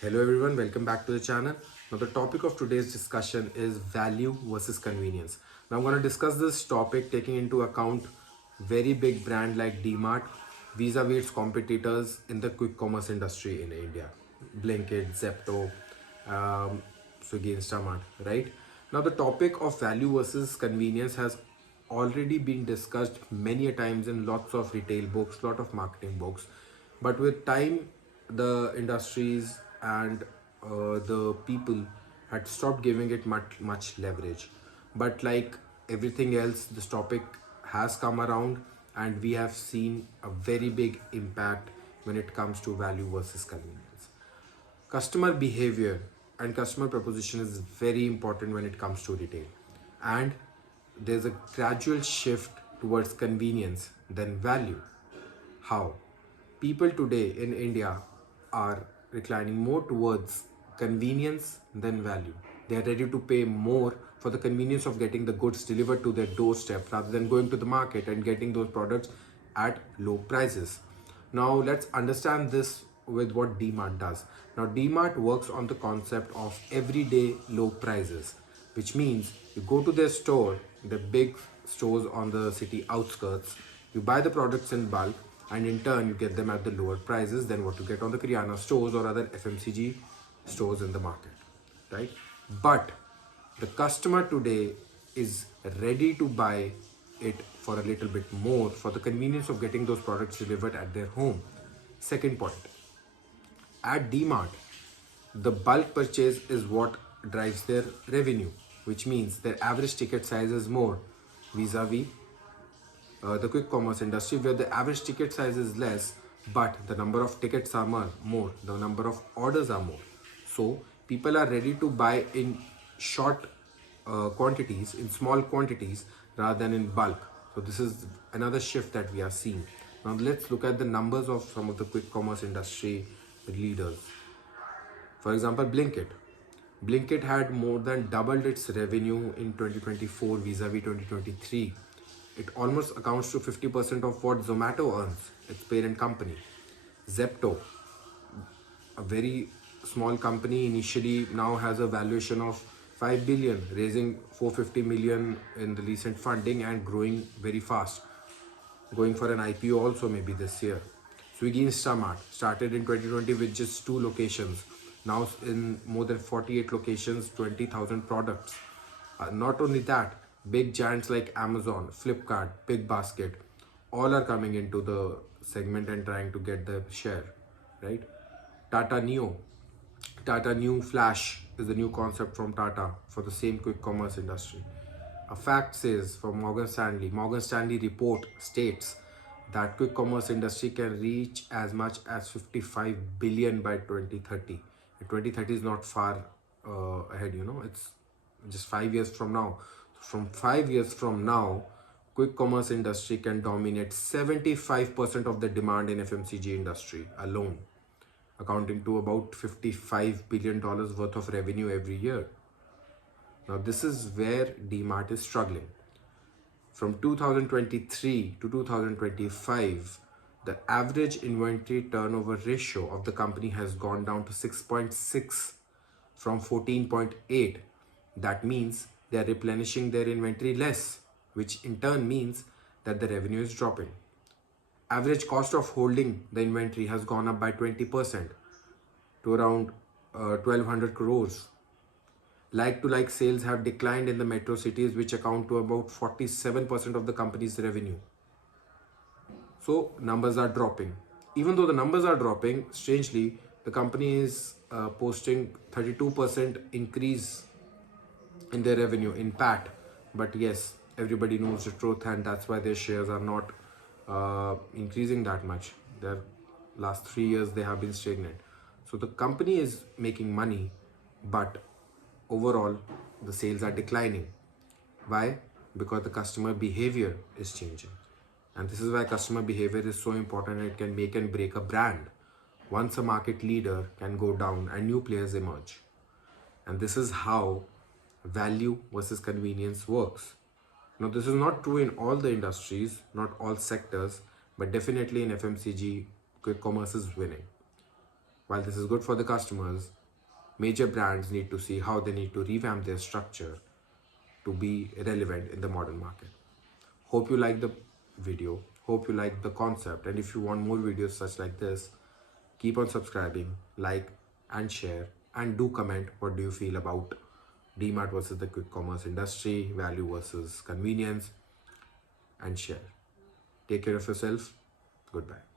Hello everyone, welcome back to the channel. Now the topic of today's discussion is value versus convenience. Now I'm going to discuss this topic taking into account very big brand like Dmart vis-a-vis its competitors in the quick commerce industry in India. Blinkit, Zepto, Swiggy Instamart, right? Now the topic of value versus convenience has already been discussed many a times in lots of retail books, lot of marketing books. But with time, the industries and the people had stopped giving it much leverage. But like everything else, this topic has come around, and we have seen a very big impact when it comes to value versus convenience. Customer behavior and customer proposition is very important when it comes to retail, and there's a gradual shift towards convenience than value. How? People today in India are reclining more towards convenience than value. They are ready to pay more for the convenience of getting the goods delivered to their doorstep rather than going to the market and getting those products at low prices. Now, let's understand this with what Dmart does. Now, Dmart works on the concept of everyday low prices, which means you go to their store, the big stores on the city outskirts, you buy the products in bulk, and in turn, you get them at the lower prices than what you get on the Kirana stores or other FMCG stores in the market, right? But the customer today is ready to buy it for a little bit more for the convenience of getting those products delivered at their home. Second point, at Dmart, the bulk purchase is what drives their revenue, which means their average ticket size is more vis-a-vis the quick commerce industry, where the average ticket size is less, but the number of tickets are more, the number of orders are more. So people are ready to buy in short quantities, in small quantities, rather than in bulk. So this is another shift that we are seeing. Now let's look at the numbers of some of the quick commerce industry leaders. For example, Blinkit. Blinkit had more than doubled its revenue in 2024 vis-a-vis 2023. It almost accounts to 50% of what Zomato earns, its parent company. Zepto, a very small company initially, now has a valuation of 5 billion, raising 450 million in the recent funding and growing very fast, going for an IPO also maybe this year. Swiggy Instamart started in 2020 with just 2 locations, now in more than 48 locations, 20,000 products. Not only that, big giants like Amazon, Flipkart, Big Basket, all are coming into the segment and trying to get the share, right? Tata Neo, Tata New Flash is the new concept from Tata for the same quick commerce industry. A fact says from Morgan Stanley report states that quick commerce industry can reach as much as 55 billion by 2030. And 2030 is not far ahead, it's just 5 years from now. From 5 years from now, quick commerce industry can dominate 75% of the demand in FMCG industry alone, accounting to about $55 billion worth of revenue every year. Now, this is where Dmart is struggling. From 2023 to 2025, the average inventory turnover ratio of the company has gone down to 6.6 from 14.8. That means they are replenishing their inventory less, which in turn means that the revenue is dropping. Average cost of holding the inventory has gone up by 20% to around 1200 crores. Like to like sales have declined in the metro cities, which account to about 47% of the company's revenue. So numbers are dropping. Even though the numbers are dropping, strangely, the company is posting 32% increase in their revenue in PAT. But yes, everybody knows the truth, and that's why their shares are not increasing that much. Their last 3 years they have been stagnant. So the company is making money, but overall the sales are declining. Why? Because the customer behavior is changing. And this is why customer behavior is so important. It can make and break a brand. Once a market leader can go down and new players emerge. And this is how value versus convenience works. Now, this is not true in all the industries, not all sectors, but definitely in FMCG, quick commerce is winning. While this is good for the customers, major brands need to see how they need to revamp their structure to be relevant in the modern market. Hope you like the video, hope you like the concept, and if you want more videos such like this, keep on subscribing, like and share, and do comment what do you feel about Dmart versus the quick commerce industry, value versus convenience, and share. Take care of yourself. Goodbye.